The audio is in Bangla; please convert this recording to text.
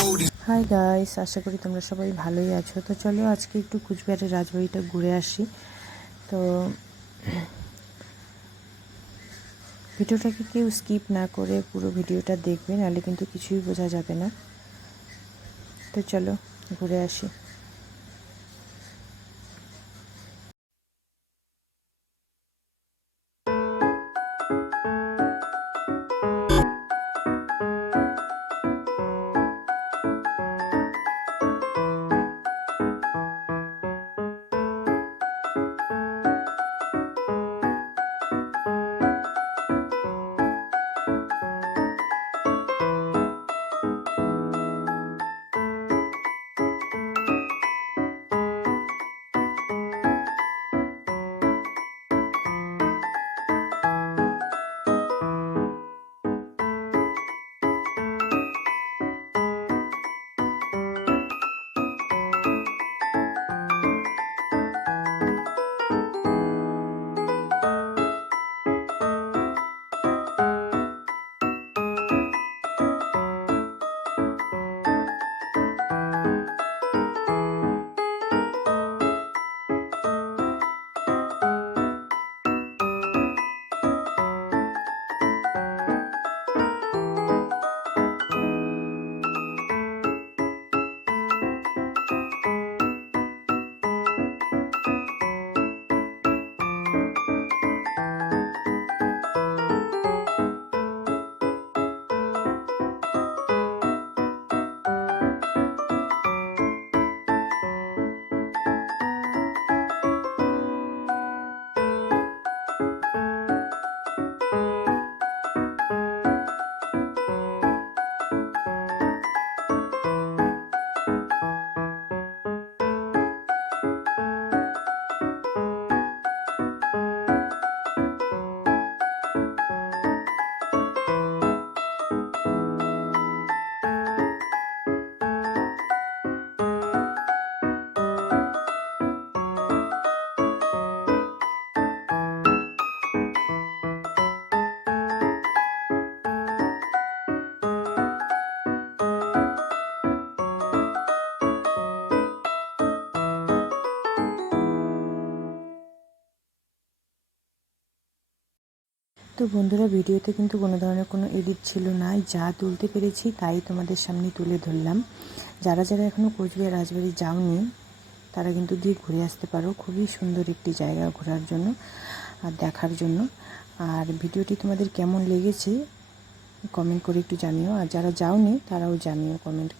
হাই গাইস, আশা করি তোমরা সবাই ভালোই আছো। তো চলো আজকে একটু কুচবিহারের রাজবাড়িটা ঘুরে আসি। তো ভিডিওটাকে কেউ স্কিপ না করে পুরো ভিডিওটা দেখবে, নাহলে কিন্তু কিছুই বোঝা যাবে না। তো চলো ঘুরে আসি। তো বন্ধুরা, ভিডিওতে কিন্তু কোনো ধরনের কোনো এডিট ছিল না, যা তুলতে পেরেছি তাই তোমাদের সামনে তুলে ধরলাম। যারা যারা এখনও কোচবিহার রাজবাড়ি যাওনি তারা কিন্তু দিয়ে ঘুরে আসতে পারো। খুবই সুন্দর একটি জায়গা ঘোরার জন্য আর দেখার জন্য। আর ভিডিওটি তোমাদের কেমন লেগেছে কমেন্ট করে একটু জানিও, আর যারা যাওনি তারাও জানিও কমেন্ট করে।